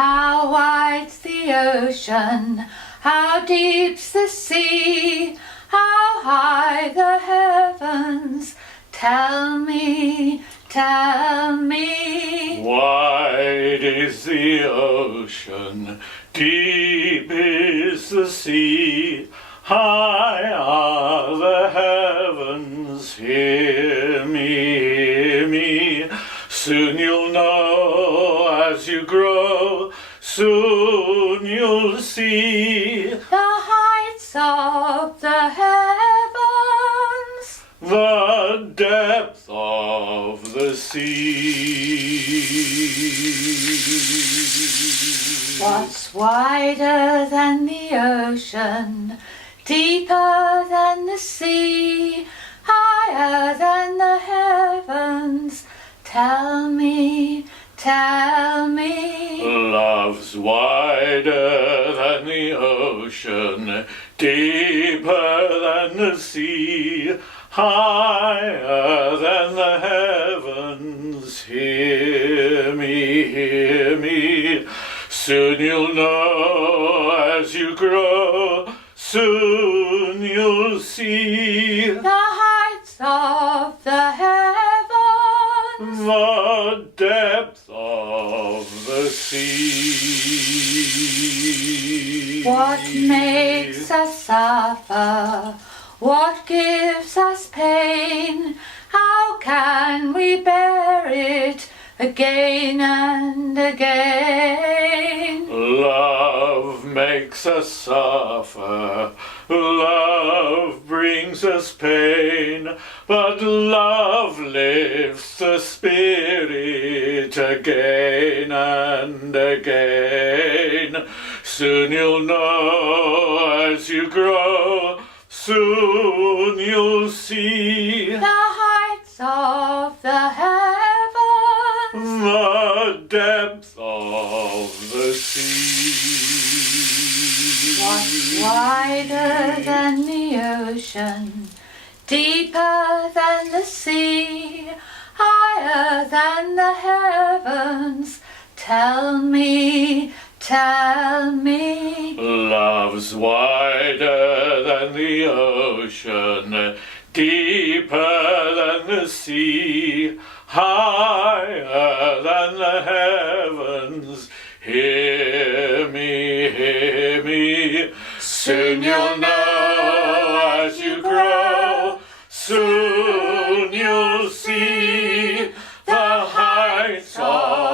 How wide's the ocean, how deep's the sea, how high the heavens, tell me, tell me. Wide is the ocean, deep is the sea, high are the heavens, hear me, hear me. Soon you'll know as you grow, soon you'll see The heights of the heavens, the depth of the sea. what's wider than the ocean, deeper than the sea, higher than the heavens, tell me, tell me. Love's wider than the ocean, deeper than the sea, higher than the heavens. Hear me, hear me. Soon you'll know as you grow, soon you'll see The heights of the heavens, the depth of the sea. what makes us suffer, what gives us pain, how can we bear it again and again? Love makes us suffer, love brings us pain, but love lifts the spirit again and again. Soon you'll know as you grow, soon you'll see The heights of the heavens, the depth of the sea. what's wider than the ocean, deeper than the sea, higher than the heavens, tell me, tell me. Love's wider than the ocean, deeper than the sea, higher than the heavens. Hear me, hear me. Soon you'll know as you grow, soon you'll see the heights of